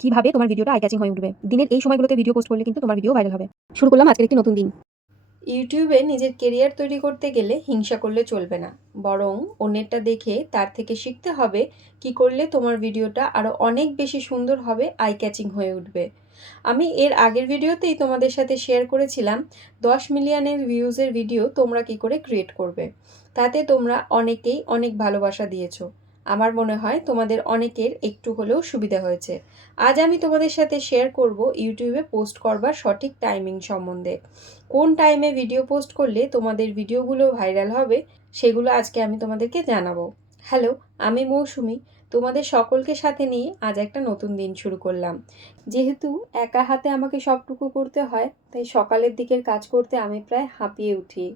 কিভাবে তোমার ভিডিওটা আই ক্যাচিং হয়ে উঠবে। দিনের এই সময়গুলোতে ভিডিও পোস্ট করলে কিন্তু তোমার ভিডিও ভাইরাল হবে। শুরু করলাম আজকের একটি নতুন দিন। ইউটিউবে নিজের কেরিয়ার তৈরি করতে গেলে হিংসা করলে চলবে না, বরং অন্যেরটা দেখে তার থেকে শিখতে হবে কি করলে তোমার ভিডিওটা আরও অনেক বেশি সুন্দর হবে, আই ক্যাচিং হয়ে উঠবে। আমি এর আগের ভিডিওতেই তোমাদের সাথে শেয়ার করেছিলাম 10 মিলিয়নের ভিউজের ভিডিও তোমরা কি করে ক্রিয়েট করবে। তাতে তোমরা অনেকেই অনেক ভালোবাসা দিয়েছো। আমার মনে হয় তোমাদের অনেকের একটু হলেও সুবিধা হয়েছে। আজ আমি তোমাদের সাথে শেয়ার করব ইউটিউবে পোস্ট করবার সঠিক টাইমিং সম্বন্ধে। কোন টাইমে ভিডিও পোস্ট করলে তোমাদের ভিডিওগুলো ভাইরাল হবে সেগুলো আজকে আমি তোমাদেরকে জানাবো। হ্যালো, আমি মৌসুমি। তোমাদের সকলকে সাথে নিয়ে আজ একটা নতুন দিন শুরু করলাম। যেহেতু একা হাতে আমাকে সবটুকু করতে হয়, তাই সকালের দিকের কাজ করতে আমি প্রায় হাঁপিয়ে উঠি।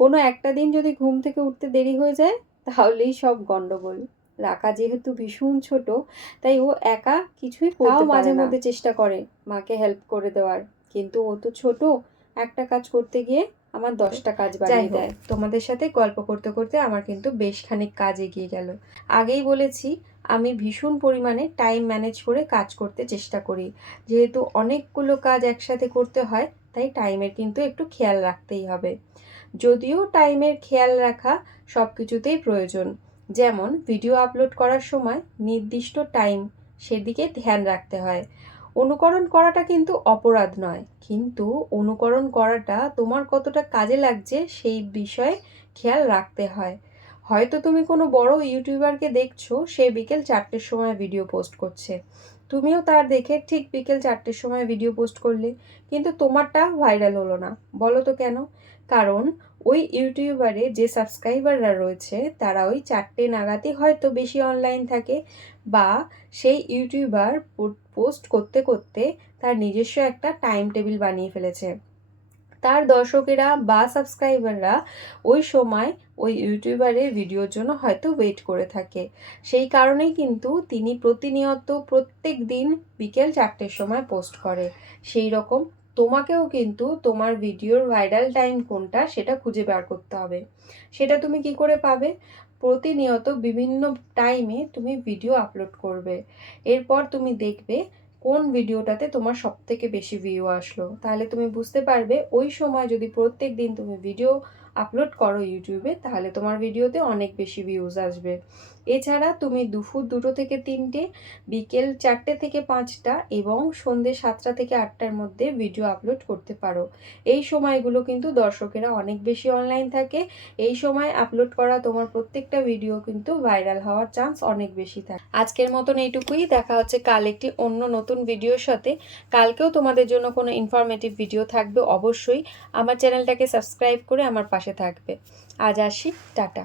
কোনো একটা দিন যদি ঘুম থেকে উঠতে দেরি হয়ে যায় তাহলেই সব গন্ডগোল। রাকা যেহেতু ভীষণ ছোট, তাই ও একা কিছুই করতে পারে না। মাঝে মধ্যে চেষ্টা করে মাকে হেল্প করে দেওয়ার, কিন্তু ও তো ছোট, একটা কাজ করতে গিয়ে আমার 10টা কাজ বাড়িয়ে দেয়। তোমাদের সাথে গল্প করতে করতে আমার কিন্তু বেশ খানিক কাজ এগিয়ে গেল। আগেই বলেছি আমি ভীষণ পরিমাণে টাইম ম্যানেজ করে কাজ করতে চেষ্টা করি। যেহেতু অনেকগুলো কাজ একসাথে করতে হয়, তাই টাইমের কিন্তু একটু খেয়াল রাখতেই হবে। যদিও টাইমের খেয়াল রাখা সব কিছুতেই প্রয়োজন, যেমন ভিডিও আপলোড করার সময় নির্দিষ্ট টাইম, সেদিকে ধ্যান রাখতে হয়। অনুকরণ করাটা কিন্তু অপরাধ নয়, কিন্তু অনুকরণ করাটা তোমার কতটা কাজে লাগছে সেই বিষয়ে খেয়াল রাখতে হয়। হয়তো তুমি কোনো বড় ইউটিউবারকে দেখছো, সে বিকেল 4টের সময় ভিডিও পোস্ট করছে, তুমিও তার দেখে ঠিক বিকেল 4টের সময় ভিডিও পোস্ট করলে, কিন্তু তোমারটা ভাইরাল হলো না। বলো তো কেন? কারণ ওই ইউটিউবারে যে সাবস্ক্রাইবাররা রয়েছে তারা ওই 4টে নাগাদই হয়তো বেশি অনলাইন থাকে, বা সেই ইউটিউবার পোস্ট করতে করতে তার নিজস্ব একটা টাইম টেবিল বানিয়ে ফেলেছে। তার দর্শকেরা বা সাবস্ক্রাইবাররা ওই সময় ওই ইউটিউবারের ভিডিওর জন্য হয়তো ওয়েট করে থাকে। সেই কারণেই কিন্তু তিনি প্রতিনিয়ত প্রত্যেক দিন বিকেল 4টের সময় পোস্ট করে। সেই রকম তোমাকেও কিন্তু তোমার ভিডিওর ভাইরাল টাইম কোনটা সেটা খুঁজে বের করতে হবে। সেটা তুমি কি করে পাবে? প্রতিনিয়ত বিভিন্ন টাইমে তুমি ভিডিও আপলোড করবে। এরপর তুমি দেখবে কোন ভিডিওটাতে তোমার সবথেকে বেশি ভিউ আসলো। তাহলে তুমি বুঝতে পারবে ওই সময় যদি প্রত্যেক দিন তুমি ভিডিও আপলোড করো ইউটিউবে, তাহলে তোমার ভিডিওতে অনেক বেশি ভিউজ আসবে। এছাড়া তুমি দুপুর 2টো থেকে 3টে, বিকেল 4টে থেকে 5টা এবং সন্ধ্যে 7টা থেকে 8টার মধ্যে ভিডিও আপলোড করতে পারো। এই সময়গুলো কিন্তু দর্শকেরা অনেক বেশি অনলাইন থাকে। এই সময় আপলোড করা তোমার প্রত্যেকটা ভিডিও কিন্তু ভাইরাল হওয়ার চান্স অনেক বেশি থাকে। আজকের মতন এইটুকুই। দেখা হচ্ছে কাল একটি অন্য নতুন ভিডিওর সাথে। কালকেও তোমাদের জন্য কোনো ইনফরমেটিভ ভিডিও থাকবে, অবশ্যই আমার চ্যানেলটাকে সাবস্ক্রাইব করে আমার পাশে থাকবে। আজ আসি, টাটা।